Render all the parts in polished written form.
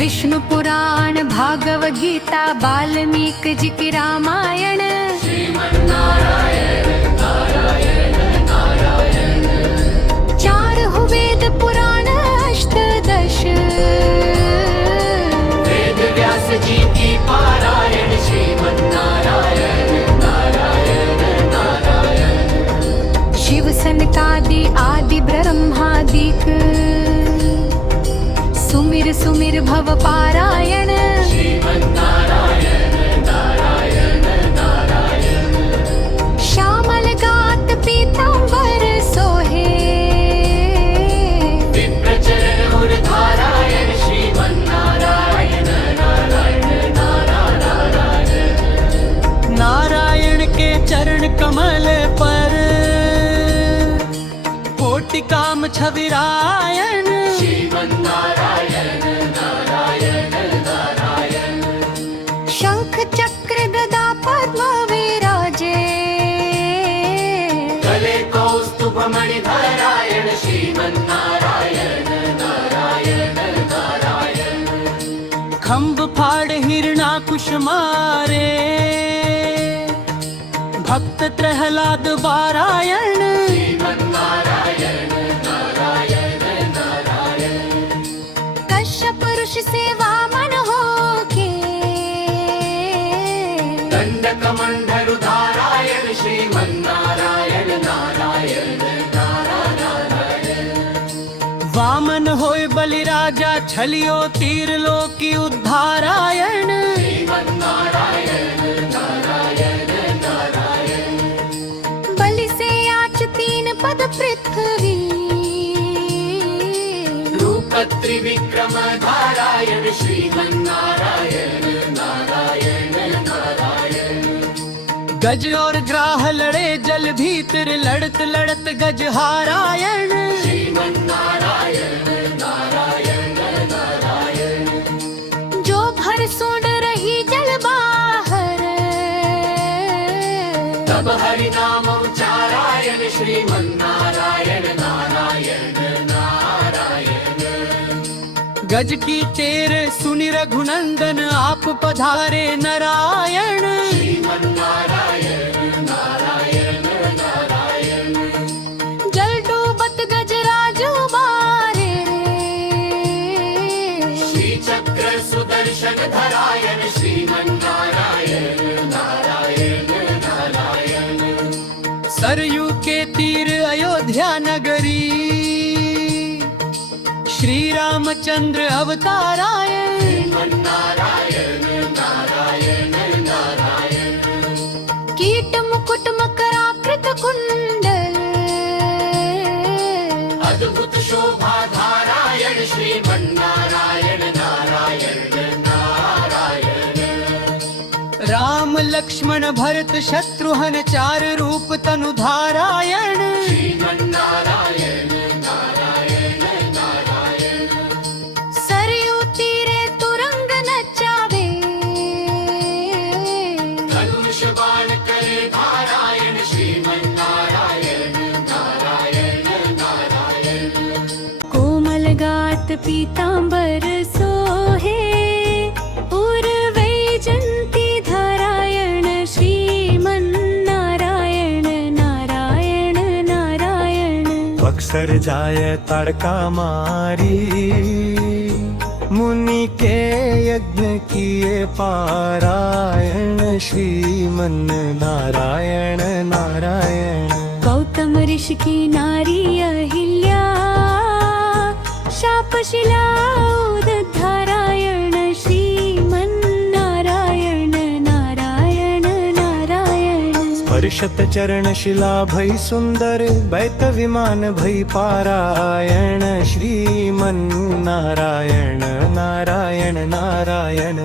विष्णु पुराण भागवत गीता वाल्मीकि जी की रामायण चार हो वेद पुराण अष्टदश वेद व्यास जी की पारायण श्रीमन्नारायण नारायण नारायण। शिव सनकादि आदि ब्रह्मादिक सुमिर सुमिर भव पारायण श्रीमन्नारायण नारायण नारायण। श्यामल गात पीतांबर सोहे विप्रचरण और धारायण श्रीमन्नारायण नारायण नारायण। नारायण के चरण कमल पर कोटि काम छविरायण श्रीमन्नारायण नारायण नारायण। शंख चक्र गदा पद्म विराजे गले कौस्तुभ मणि धारायण श्रीमन्नारायण नारायण नारायण। खंभ फाड़ हिरणाकुश मारे भक्त प्रहलाद बारायण श्रीमन्नारायण नारायण नारायण। कश्यप ऋषि सेवा मन होके दंडक मंडरु धारायण श्रीमन्नारायण नारायण नारायण। वामन होय बलिराजा छलियो तीर लोकी उद्धारायण श्रीमन्नारायण नारायण नारायण। बलि से आच तीन पद पृथ्वी रूप त्रिविक्रम धारायण श्रीमन्नारायण नारायण नारायण। गज और ग्राह लड़े जल भीतर लड़त लड़त गज हारायण श्रीमन्नारायण नारायण नारायण। जो भर सोड रही जल बाहर तब हरि नाम उच्चारायण श्रीमन्नारायण नारायण नारायण। गज की चेर सुनि रघुनंदन आप पधारे नारायण श्रीमन्नारायण नारायण नारायण। जल डूबत गजराज उबारे श्री चक्र सुदर्शन धरायण श्रीमन्नारायण नारायण नारायण। सरयू के तीर अयोध्या नगरी श्री रामचंद्र अवतारायण श्रीमन्नारायण नारायण नारायण। कीट मुकुट मकराकृत कुंडल अद्भुत शोभा धारायण श्रीमन्नारायण नारायण नारायण। राम लक्ष्मण भरत शत्रुघ्न चार रूप तनु धारायण श्रीमन्नारायण नारायण नारायण। सरयू तीरे तुरंग नचावे धनुष बाण करे धारायण श्रीमन्नारायण नारायण नारायण। कोमल गात पीतांबर सोहे उर्वैजंती धारायण श्रीमन्नारायण नारायण नारायण। अक्सर जाय तड़का मारी मुनि के यज्ञ किए पारायण श्रीमन नारायण नारायण। गौतम ऋषि की नारी अहिल्या शापशिला धारायण श्रीमन्नारायण नारायण नारायण। स्पर्शत चरण शिला भई सुंदर बैत विमान भई पारायण श्रीमन नारायण नारायण नारायण।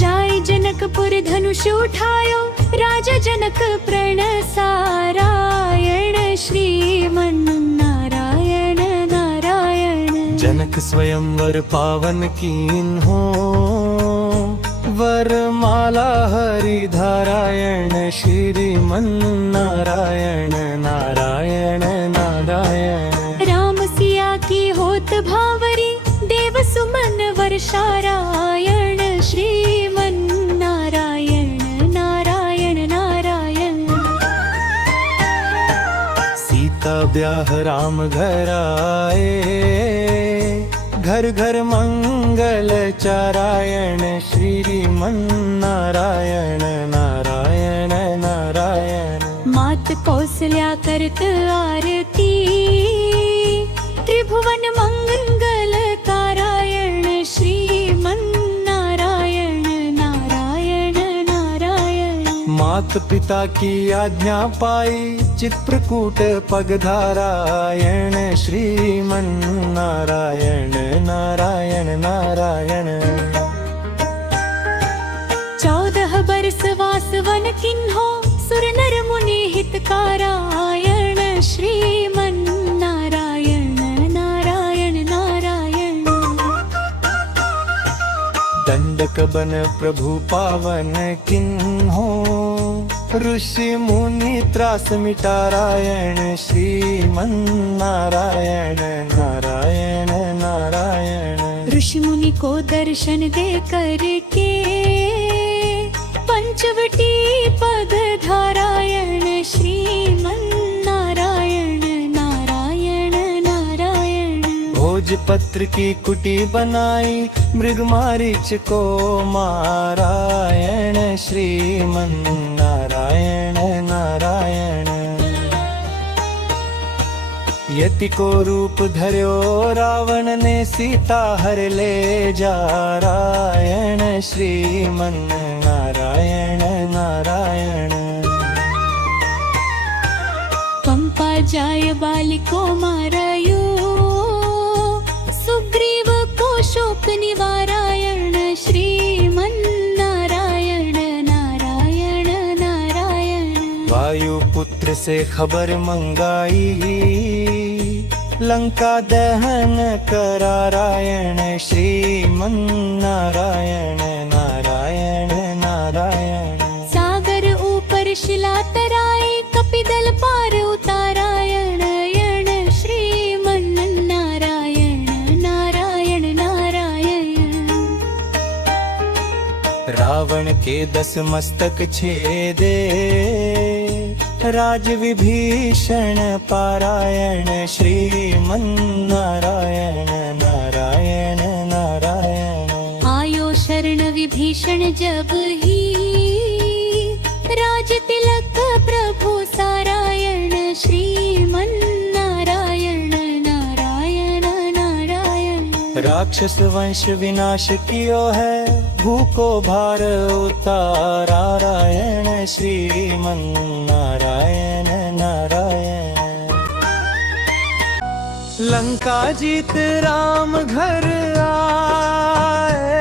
जाय जनकपुर धनुष उठायो राजा जनक प्रण सारायण श्रीमन्नारायण नारायण। जनक स्वयंवर पावन कीन हो वरमाला हरि धारायण श्रीमन नारायण नारायण नारायण। राम सिया की होत भावरी ब्याह राम घर आए, घर घर मंगल चारायण, श्रीमन नारायण नारायण नारायण। मात कौसल्या करत आरती, त्रिभुवन मंगल कारायण, श्रीमन नारायण नारायण नारायण। मात पिता की आज्ञा पाई, चित्रकूट पगधारायण, श्रीमन नारायण नारायण नारायण। 14 बरस वास वन किन्हो, सुर नर मुनि हितकारायण, श्रीमन नारायण नारायण नारायण। दंडक बन प्रभु पावन किन्हो, ऋषि मुनि त्रास मिटारायण, श्रीमन नारायण नारायण नारायण। ऋषि मुनि को दर्शन दे करके, पंचवटी पद धारायण, श्रीमन नारायण नारायण नारायण। भोजपत्र की कुटी बनाई, मृग मारीच को मारायण, श्रीमन नारायण नारायण। यति को रूप धर्यो रावण ने, सीता हर ले जारायण, श्रीमन नारायण नारायण। पंपा जाय बाली को मारायो, सुग्रीव को शोक निवारायण, श्रीमन नारायण नारायण नारायण। वायु पुत्र से खबर मंगाई, लंका दहन करारायण, श्रीमन नारायण नारायण नारायण। सागर ऊपर शिला तराई, कपिदल पार उतारायण, श्रीमन नारायण नारायण नारायण। रावण के 10 मस्तक छेदे, राज विभीषण पारायण, श्रीमन नारायण नारायण नारायण। आयो शरण विभीषण जब ही, राज तिलक प्रभु सारायण, श्रीमन नारायण नारायण नारायण। राक्षस वंश विनाश कियो है, भूको भार उतारायण, श्रीमन नारायण नारायण। लंका जीत राम घर आए,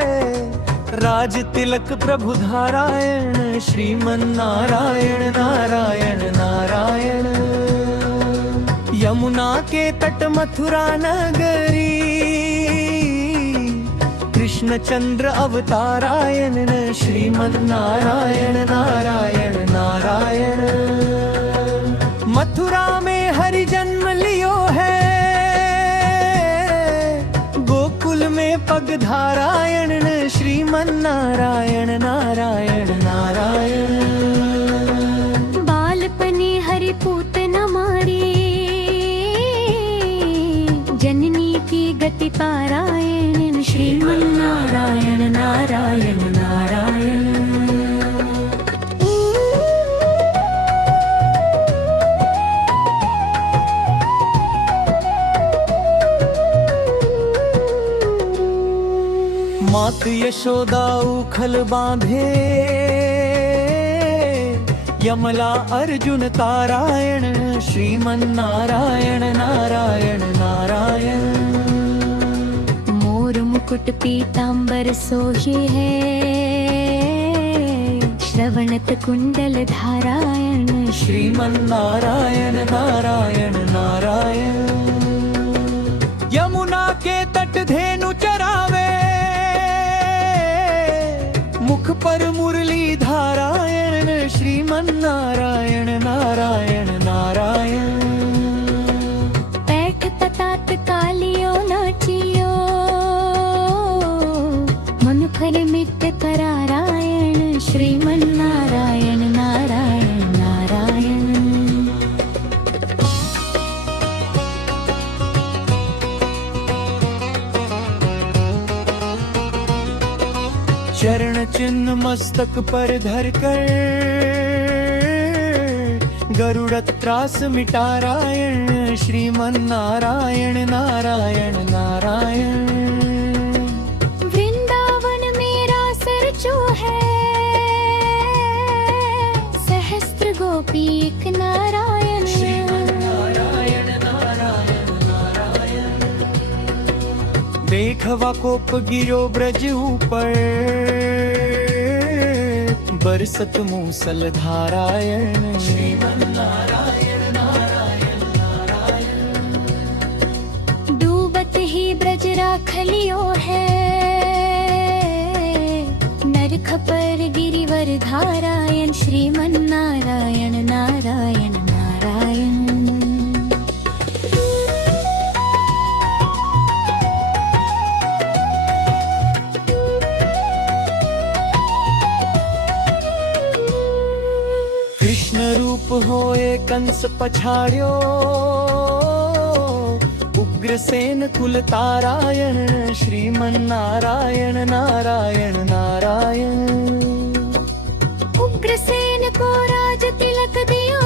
राज तिलक प्रभु धारायण, श्रीमन नारायण नारायण नारायण। यमुना के तट मथुरा नगरी, कृष्ण चंद्र अवतारायण, श्रीमन नारायण नारायण नारायण। मथुरा में हरि जन्म लियो है, गोकुल में पग धारायण, श्रीमन नारायण नारायण नारायण। बालपने हरि पूत न मारी, जननी की गति पारायण, श्रीमन नारायण नारायण नारायण। मात यशोदा उखल बांधे, यमला अर्जुन तारायण, श्रीमन नारायण नारायण नारायण। मोर मुकुट पीतांबर सोहे है, श्रवणत कुंडल धारायण, श्रीमन नारायण नारायण नारायण। यमुना के तट धेनु चरावे, मुख पर मुरली धारायण, श्रीमन नारायण नारायण नारायण। पैठ ततात कालियो नाचियो, मन फल मिट करारायण, श्रीमन नारायण नारायण नारायण। चरण चिन्ह मस्तक पर धर कर गरुड़ त्रास मिटा रायण श्रीमन नारायण नारायण नारायण। वृंदावन मेरा सर जो है सहस्त्र गोपी एक नारायण नारायण नारायण नारायण। देखवा कोप गिरो ब्रज ऊपर बरसत मूसल धारायण श्रीमन नारायण नारायण नारायण। डूबत ही ब्रज राखलियो है नरख पर गिरिवर धारायण श्रीमन नारायण नारायण नारायण। कृष्ण रूप होए कंस पछाड़्यो उग्रसेन कुल तारायण श्रीमन नारायण नारायण नारायण। उग्रसेन को राज तिलक दियो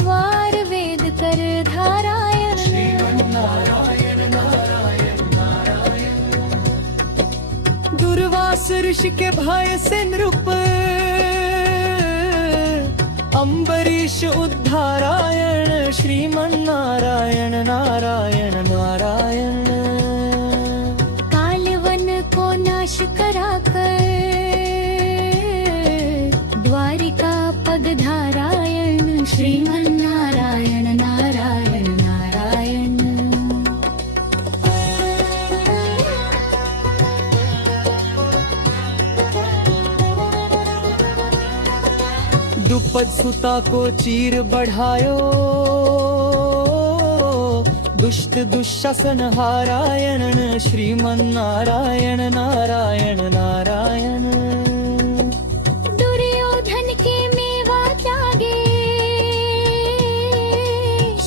द्वार वेद कर धारायण श्रीमन नारायण नारायण नारायण। दुर्वास ऋषि के भाई से नृप अम्बरीश उद्धारायण श्रीमन नारायण नारायण नारायण। कालवन को नाश करा कर द्वारिका पग धारायण श्रीमन नारायण नारायण नारायण। द्रुपद सुता को चीर बढ़ायो दुष्ट दुशासन हारायण श्रीमन नारायण नारायण नारायण। दुर्योधन के मेवा त्यागे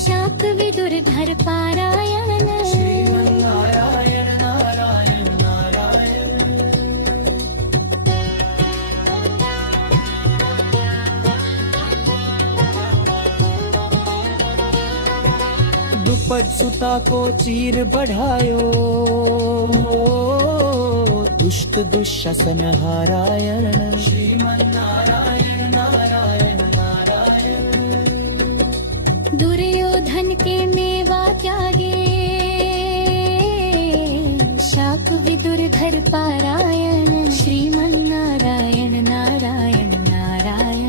शाक विदुर धर पारायण श्रीमन नारायण नारायण नारायण। द्रुपद सुता को चीर बढ़ायो दुष्ट दुशासन हारायण श्रीमन नारायण नारायण नारायण। दुर्योधन के मेवा त्यागे शाक विदुर धर पारायण श्रीमन नारायण नारायण नारायण।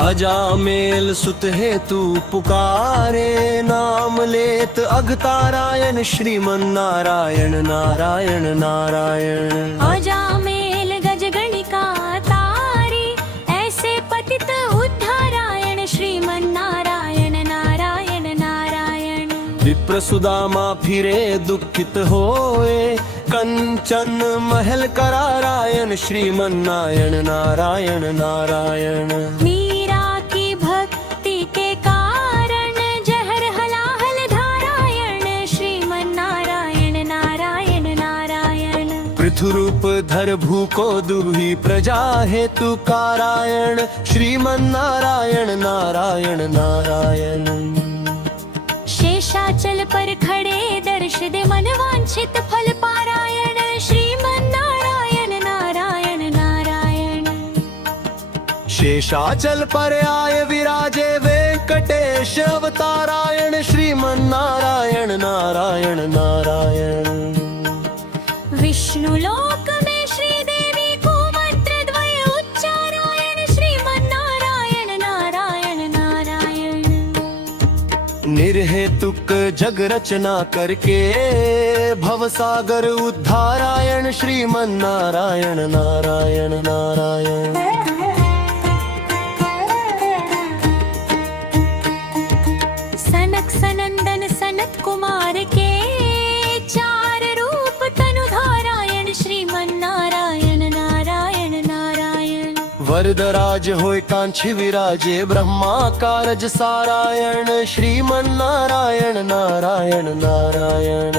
अजामेल सुत हेतु पुकारे नाम लेत अघतारायण श्रीमन नारायण नारायण नारायण। अजामेल गजगणिका तारी ऐसे पतित उद्धारायण श्रीमन नारायण नारायण नारायण। विप्र सुदामा फिरे दुखित होए कंचन महल करारायण श्रीमन नारायण नारायण नारायण। मीरा की भक्ति के कारण जहर हलाहल धारायण श्रीमन नारायण नारायण नारायण। पृथु रूप धर भूको दुही प्रजा हेतु कारायण श्रीमन नारायण नारायण नारायण। शेषाचल पर खड़े दर्श दे मन वांछित फल पारायण श्रीमन नारायण नारायण नारायण। शेषाचल पर आए विराजे वेंकटेश अवतारायण श्रीमन नारायण नारायण नारायण। विष्णु लोक में श्री देवी को मंत्र द्वय उच्चारायण श्रीमन नारायण नारायण नारायण। निर्हेतुक जग रचना करके भवसागर उद्धारायण श्रीमन नारायण नारायण नारायण। सनक सनंदन सनत कुमार के चार रूप तनु धारायण श्रीमन नारायण नारायण नारायण। वरदराज होय कांची विराजे ब्रह्मा कारज सारायण श्रीमन्नारायण नारायण नारायण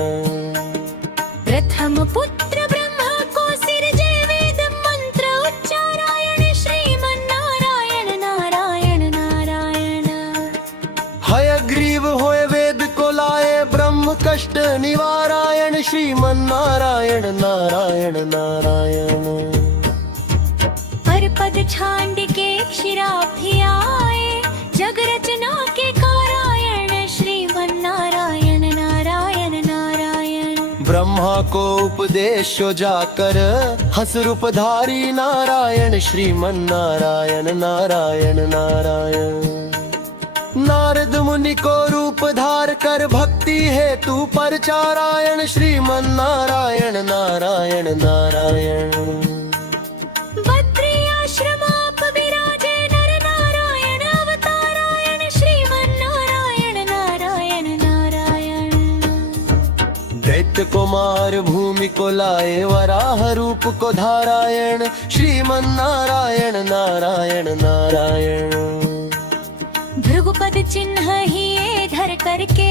प्रथम पुत्र ब्रह्मा को सिरजे वेद मंत्र उच्चारायण श्रीमन्नारायण नारायण नारायण हयग्रीव होय वेद को लाए ब्रह्म कष्ट निवारायण श्रीमन्नारायण नारायण नारायण परपद छांड के क्षीराभियाए जग रचना के कारायण श्रीमन्नारायण नारायण नारायण ब्रह्मा को उपदेश जाकर हंस रूपधारी नारायण श्रीमन्नारायण नारायण नारायण नारद मुनि को रूप धार कर भक्ति हेतु परचारायण श्रीमन्नारायण नारायण नारायण बद्री आश्रम आप विराजे नर नारायण अवतारायण श्रीमन्नारायण नारायण नारायण दैत्य कुमार भूमि को लाए वराह रूप को धारायण श्रीमन्नारायण नारायण नारायण भृगुपद चिन्ह ही धर करके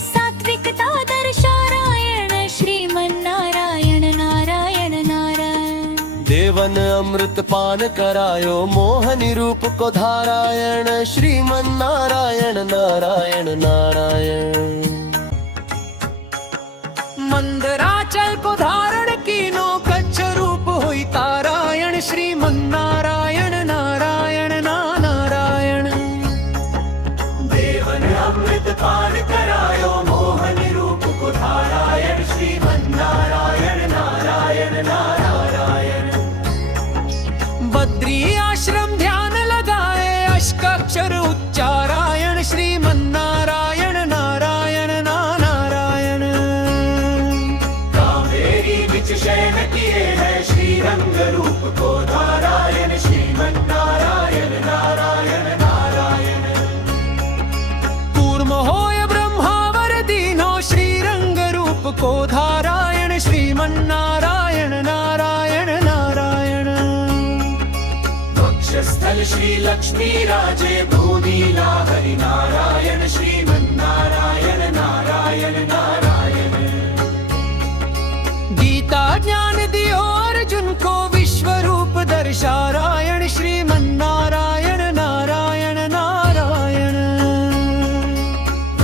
सात्विकता दर्शारायण श्रीमन्नारायण नारायण नारायण देवन अमृत पान करायो मोहनी रूप को धारायण श्रीमन्नारायण नारायण नारायण मंदराचल को धारण कीनो कच्छ रूप हुई तारायण श्रीमन्नारायण नारायण नारायण देवन अमृत पान करायो मोहन रूप को धारायण श्रीमन्नारायण नारायण नारायण बद्री आश्रम ध्यान लगाए अष्टाक्षर उच्चारायण श्रीमन्नारायण नारायण नारायण कावेरी बिच शयन किए है श्रीरंग रूप को धारायण श्रीमन्नारायण नारायण नारायण कूर्म होय ब्रह्मावर दीनो श्रीरंग रूप को धारायण श्रीमन्नारायण नारायण नारायण वक्षस्थल श्री लक्ष्मी राजे भूनीला हरि नारायण श्रीमन्नारायण नारायण नारायण गीता ज्ञान दियो अर्जुन को विश्व रूप दर्शारायण श्रीमन्नारायण नारायण नारायण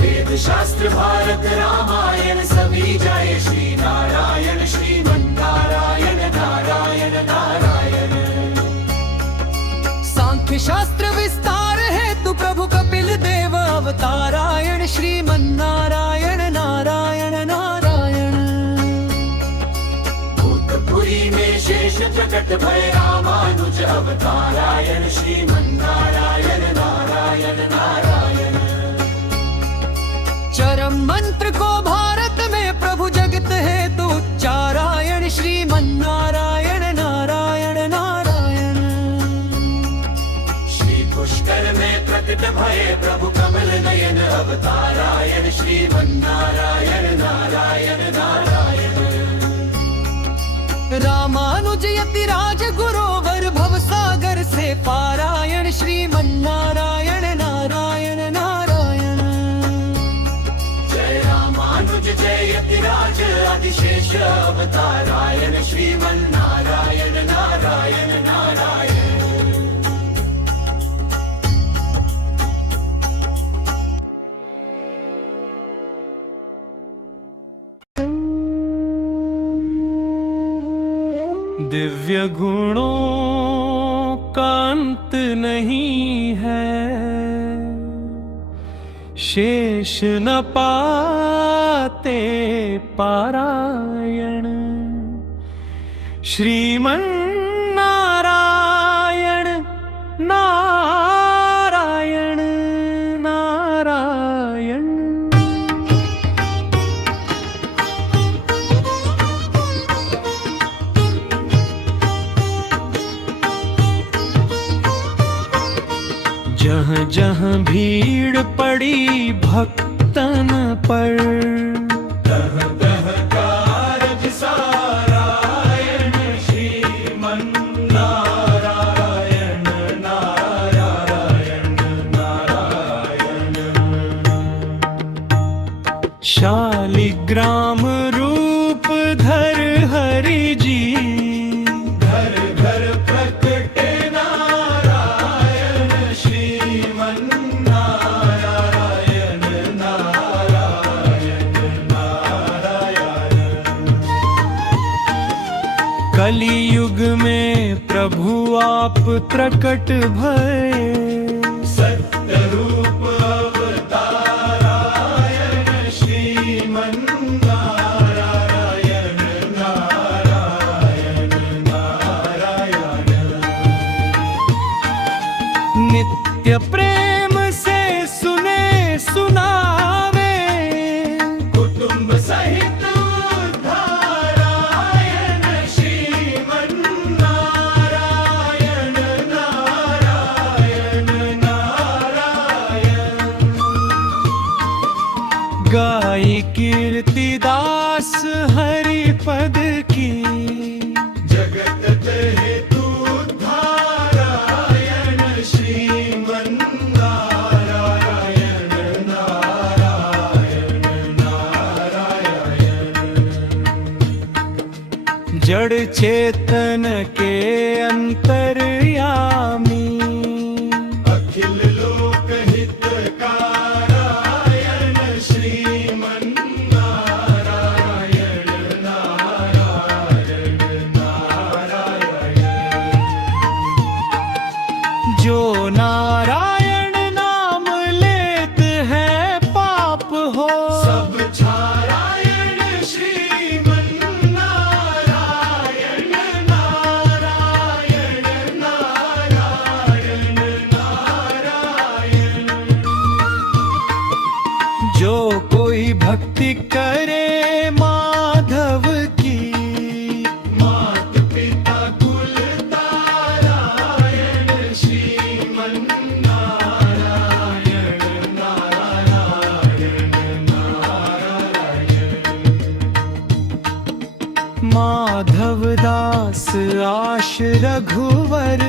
वेद शास्त्र भारत रामायण सभी जय श्री नारायण श्रीमन्नारायण नारायण नारायण सांख्य शास्त्र विस्तार हेतु प्रभु कपिल देव अवतारायण श्रीमन्नारायण नारायण नारायण भूतपुरी में शेष प्रकट भय रामानुज अवतारायण श्रीमन्नारायण नारायण नारायण चरम मंत्र को भारत में प्रभु जगत हेतु उच्चारायण श्रीमन्नारायण नारायण नारायण श्री पुष्कर में प्रकट भय प्रभु कमल नयन अवतारायण श्रीमन्नारायण नारायण नारायण रामानुज यतिराज गुरोवर भवसागर से पारायण श्रीमन्नारायण नारायण नारायण जय रामानुज जय यतिराज आदिशेष अवतारायण श्रीमन्नारायण नारायण नारायण दिव्य गुणों का अंत नहीं है, शेष न पाते पारायण। श्रीमन नारायण नारायण नारायण। जहाँ जहाँ भीड़ पड़ी भक्तन पर, तह तह कारज सारायण श्रीमन्नारायण। कलियुग में प्रभु आप प्रकट भये, सत्य रूप अवतारायण श्रीमन्नारायण नारायण नारायण। नित्य प्रेम से सुने सुनावे, कुटुंब सहित उद्धारायण श्रीमन्नारायण नारायण नारायण। गाई कीर्तिदास हरि पद की, जगत हेतु उद्धारायण श्रीमन्नारायण नारायण नारायण। जड़ चेतन के अंतर्यामी, अखिल लोक हितकारायण श्रीमन्नारायण नारायण नारायण। जो नारायण नाम लेत है पाप हो, सब छारायण श्रीमन्नारायण नारायण नारायण नारायण। जो कोई भक्ति करे माधव की, मात पिता कुल तारायण श्रीमन्नारायण नारायण नारायण। माधव दास आश रघुवर